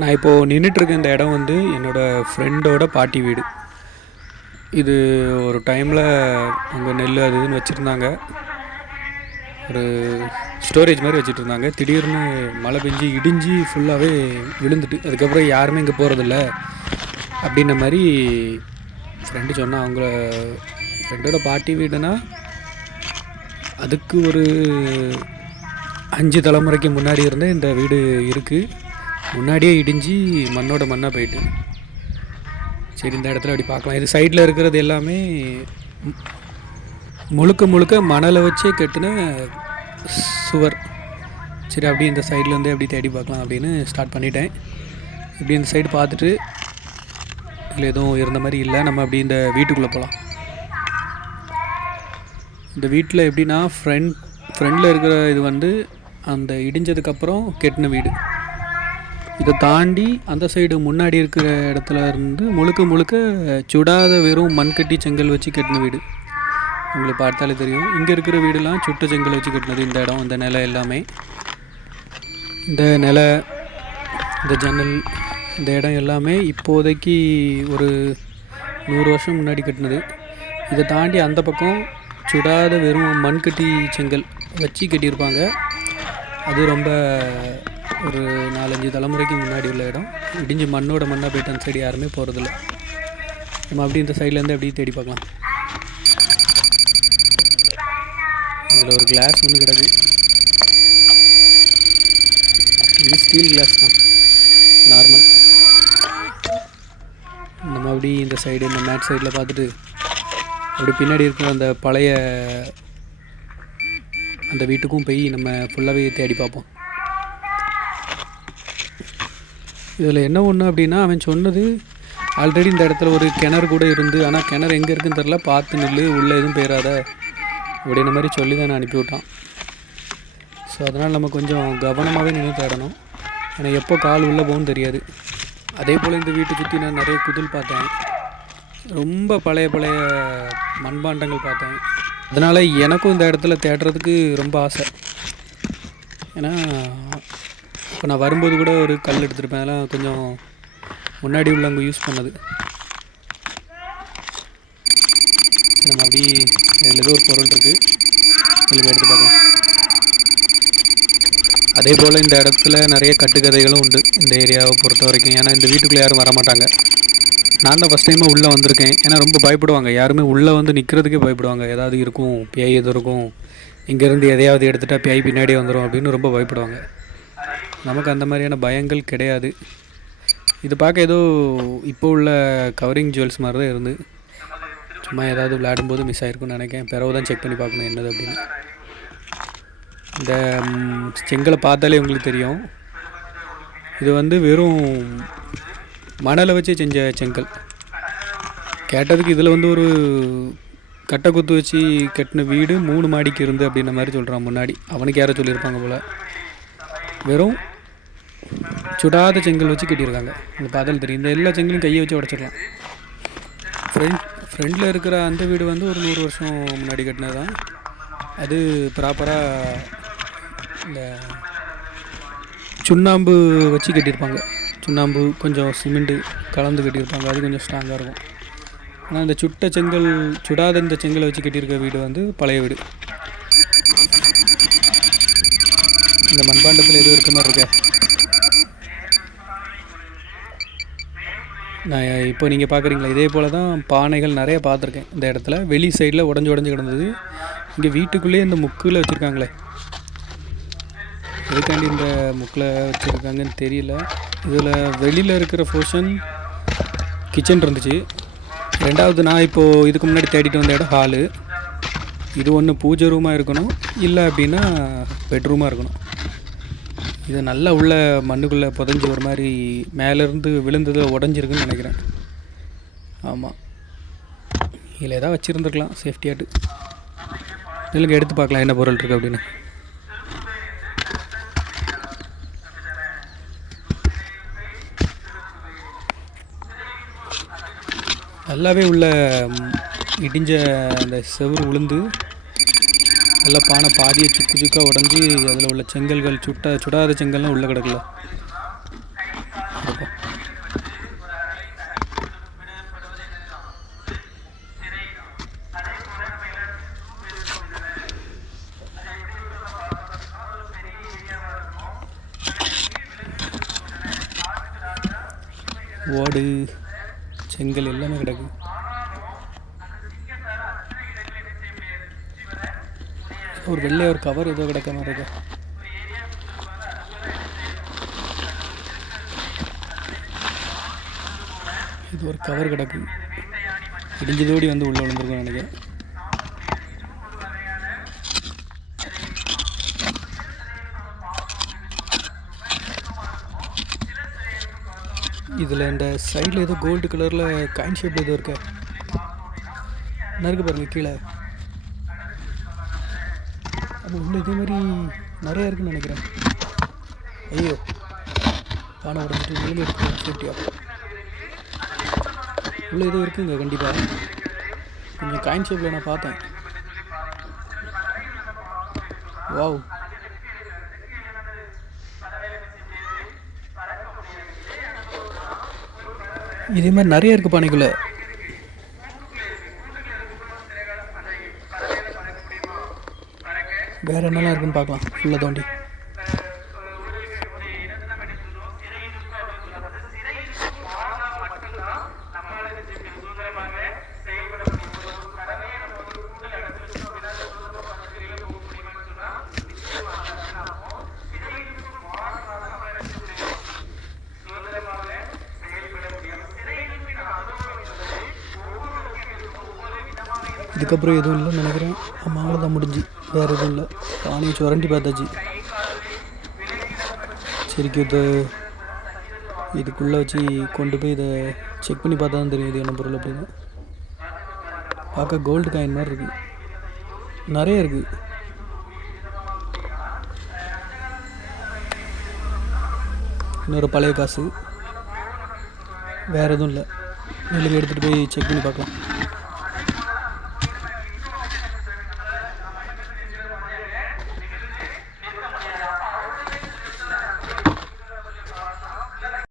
நான் இப்போது நின்றுட்டுருக்க இந்த இடம் வந்து என்னோடய ஃப்ரெண்டோட பாட்டி வீடு. இது ஒரு டைமில் அங்கே நெல் அது இதுன்னு வச்சுருந்தாங்க. ஒரு ஸ்டோரேஜ் மாதிரி வச்சுட்ருந்தாங்க. திடீர்னு மழை பெஞ்சு இடிஞ்சு ஃபுல்லாகவே விழுந்துட்டு, அதுக்கப்புறம் யாருமே இங்கே போகிறதில்ல அப்படின்ன மாதிரி ஃப்ரெண்டு சொன்னான். அவங்கள ஃப்ரெண்டோட பாட்டி வீடுனா அதுக்கு ஒரு 5 தலைமுறைக்கு முன்னாடி இருந்த இந்த வீடு இருக்குது. முன்னாடியே இடிஞ்சு மண்ணோட மண்ணாக போயிட்டு. சரி, இந்த இடத்துல அப்படி பார்க்கலாம். இது சைடில் இருக்கிறது எல்லாமே முழுக்க முழுக்க மணலை வச்சே கட்டின சுவர். சரி, அப்படி இந்த சைட்லேருந்தே அப்படி தேடி பார்க்கலாம் அப்படின்னு ஸ்டார்ட் பண்ணிட்டேன். இப்படி இந்த சைடு பார்த்துட்டு இதில் எதுவும் இருந்த மாதிரி இல்லை. நம்ம அப்படி இந்த வீட்டுக்குள்ளே போகலாம். இந்த வீட்டில் எப்படின்னா ஃப்ரெண்டில் இருக்கிற இது வந்து அந்த இடிஞ்சதுக்கப்புறம் கெட்டின வீடு. இதை தாண்டி அந்த சைடு முன்னாடி இருக்கிற இடத்துல இருந்து முழுக்க முழுக்க சுடாத வெறும் மண்கட்டி செங்கல் வச்சு கட்டின வீடு. உங்களுக்கு பார்த்தாலே தெரியும். இங்கே இருக்கிற வீடுலாம் சுட்ட செங்கல் வச்சு கட்டினது. இந்த இடம், இந்த நிலை எல்லாமே, இந்த நிலை, இந்த ஜன்னல், இந்த இடம் எல்லாமே இப்போதைக்கு ஒரு 100 வருஷம் முன்னாடி கட்டினது. இதை தாண்டி அந்த பக்கம் சுடாத வெறும் மண்கட்டி செங்கல் வச்சு கட்டியிருப்பாங்க. அது ரொம்ப ஒரு 4-5 தலைமுறைக்கு முன்னாடி உள்ள இடம். இடிஞ்சு மண்ணோட மண்ணாக போய்ட்டு அந்த சைடு யாருமே போகிறதில்ல. நம்ம அப்படி இந்த சைட்லேருந்து அப்படியே தேடி பார்க்கலாம். இதில் ஒரு கிளாஸ் ஒன்று கிடக்கு. இது ஸ்டீல் கிளாஸ் தான், நார்மல். நம்ம அப்படி இந்த சைடு, இந்த மேட் சைடில் பார்த்துட்டு அப்படி பின்னாடி இருக்கிற அந்த பழைய அந்த வீட்டுக்கும் போய் நம்ம ஃபுல்லாகவே தேடி பார்ப்போம். இதில் என்ன ஒன்று அப்படின்னா, அவன் சொன்னது ஆல்ரெடி இந்த இடத்துல ஒரு கிணறு கூட இருந்து, ஆனால் கிணறு எங்கே இருக்குன்னு தெரில, பார்த்து நெல் உள்ளே எதுவும் போயிடாத அப்படின்ற மாதிரி சொல்லி தான் நான் அனுப்பிவிட்டான். ஸோ அதனால் நம்ம கொஞ்சம் கவனமாகவே நின்று தேடணும். ஏன்னா எப்போ கால் உள்ளே போகும்னு தெரியாது. அதே போல் இந்த வீட்டை சுற்றி நான் நிறைய குதில் பார்த்தேன். ரொம்ப பழைய மண்பாண்டங்கள் பார்த்தேன். அதனால் எனக்கும் இந்த இடத்துல தேடுறதுக்கு ரொம்ப ஆசை. ஏன்னா இப்போ நான் வரும்போது கூட ஒரு கல் எடுத்துருப்பேன். அதெல்லாம் கொஞ்சம் முன்னாடி உள்ளவங்க யூஸ் பண்ணது. நம்ம அப்படி இதில் ஏதோ ஒரு பொருள் இருக்குது, இதில் எடுத்து பார்க்கலாம். அதே போல் இந்த இடத்துல நிறைய கட்டுக்கதைகளும் உண்டு இந்த ஏரியாவை பொறுத்த வரைக்கும். ஏன்னா இந்த வீட்டுக்குள்ளே யாரும் வரமாட்டாங்க. நான் தான் ஃபஸ்ட் டைமாக உள்ளே வந்திருக்கேன். ஏன்னா ரொம்ப பயப்படுவாங்க. யாருமே உள்ளே வந்து நிற்கிறதுக்கே பயப்படுவாங்க. ஏதாவது இருக்கும், பேய் எது இருக்கும், இங்கேருந்து எதையாவது எடுத்துகிட்டா பேய் பின்னாடியே வந்துடும் அப்படின்னு ரொம்ப பயப்படுவாங்க. நமக்கு அந்த மாதிரியான பயங்கள் கிடையாது. இது பார்க்க ஏதோ இப்போ உள்ள கவரிங் ஜுவல்ஸ் மாதிரி தான் இருந்து, சும்மா ஏதாவது விளையாடும்போது மிஸ் ஆகிருக்குன்னு நினைக்கிறேன். பிறகு தான் செக் பண்ணி பார்க்கணும் என்னது அப்படின்னு. இந்த செங்கலை பார்த்தாலே உங்களுக்கு தெரியும், இது வந்து வெறும் மணலை வச்சு செஞ்ச செங்கல். கேட்டதுக்கு இதில் வந்து ஒரு கட்டை குத்து வச்சு கட்டின வீடு 3 மாடிக்கு இருந்து அப்படின்ற மாதிரி சொல்கிறான். முன்னாடி அவனுக்கு யாரோ சொல்லியிருப்பாங்க போல். வெறும் சுடாத செங்கல் வச்சு கட்டியிருக்காங்க. இந்த பார்த்தாலும் தெரியும். இந்த எல்லா செங்கலையும் கையை வச்சு உடச்சிடலாம். ஃப்ரெண்டில் இருக்கிற அந்த வீடு வந்து ஒரு 100 வருஷம் முன்னாடி கட்டினது தான். அது ப்ராப்பராக இந்த சுண்ணாம்பு வச்சு கட்டியிருப்பாங்க. சுண்ணாம்பு கொஞ்சம் சிமெண்ட்டு கலந்து கட்டியிருப்பாங்க. அது கொஞ்சம் ஸ்ட்ராங்காக இருக்கும். ஆனால் இந்த சுடாத இந்த செங்கலை வச்சு கட்டியிருக்க வீடு வந்து பழைய வீடு. இந்த மண்பாண்டத்தில் எதுவும் இருக்க மாதிரி இருக்க. நான் இப்போ நீங்கள் பார்க்குறீங்களா, இதே போல் தான் பானைகள் நிறைய பார்த்துருக்கேன் இந்த இடத்துல. வெளி சைடில் உடஞ்சி கிடந்தது. இங்கே வீட்டுக்குள்ளேயே இந்த முக்கில் வச்சுருக்காங்களே, எதுக்காண்டி இந்த முக்கில் வச்சுருக்காங்கன்னு தெரியல. இதில் வெளியில் இருக்கிற போர்ஷன் கிச்சன் இருந்துச்சு. ரெண்டாவது நான் இப்போது இதுக்கு முன்னாடி தேடிட்டு வந்த இடம் ஹாலு. இது ஒன்று பூஜை ரூமாக இருக்கணும், இல்லை அப்படின்னா பெட்ரூமாக இருக்கணும். இது நல்லா உள்ள மண்ணுக்குள்ளே புதஞ்சி ஒரு மாதிரி மேலேருந்து விழுந்தது உடஞ்சிருக்குன்னு நினைக்கிறேன். ஆமாம், இதில் எதாவது வச்சுருந்துருக்கலாம் சேஃப்டியாட்டு. இல்லைங்க, எடுத்து பார்க்கலாம் என்ன பொருள் இருக்குது அப்படின்னு. நல்லாவே உள்ள இடிஞ்ச அந்த செவுறு விழுந்து நல்லா பானை பாதியை சுக்காக உடஞ்சி அதில் உள்ள செங்கல்கள் சுடாத செங்கல்லாம் உள்ளே கிடக்கல. ஓடு, செங்கல் எல்லாமே கிடக்கு. ஒரு வெள்ளை ஒரு கவர் ஏதோ கிடக்க மாதிரி இருக்கு. இது ஒரு கவர் கிடக்கு. இடிஞ்சதோடி வந்து உள்ளே விழுந்துருக்கும் நினைக்கிறேன். இதில் இந்த சைடில் ஏதோ கோல்டு கலரில் காயின் ஷேப் ஏதோ இருக்கு. என்ன இருக்குது பாருங்கள் கீழே. அது உள்ள இதே மாதிரி நிறையா இருக்குன்னு நினைக்கிறேன். ஐயோ பானை உடஞ்சிட்டு வெளியே எடுத்து சேஃப்டியா உள்ளே ஏதோ இருக்குங்க கண்டிப்பாக. கொஞ்சம் காயின் ஷேப்பில் நான் பார்த்தேன். வாவ், இதே மாதிரி நிறைய இருக்குது பானைக்குள்ளே. வேறு என்னெல்லாம் இருக்குன்னு பார்க்கலாம் ஃபுல்லாக தோண்டி. இதுக்கப்புறம் எதுவும் இல்லைன்னு நினைக்கிறேன். ஆமாம், அவ்வளோதான் முடிஞ்சு. வேறு எதுவும் இல்லை. பானையை சுரண்டி பார்த்தாச்சு. சரிக்கு இதுக்குள்ளே வச்சு கொண்டு போய் இதை செக் பண்ணி பார்த்தா தான் தெரியும் இது என்ன பொருள் அப்படின்னு. பார்க்க கோல்டு காயின் மாதிரி இருக்குது. நிறைய இருக்குது. இன்னொரு பழைய காசு. வேறு எதுவும் இல்லை. வெளியே எடுத்துகிட்டு போய் செக் பண்ணி பார்க்கலாம்.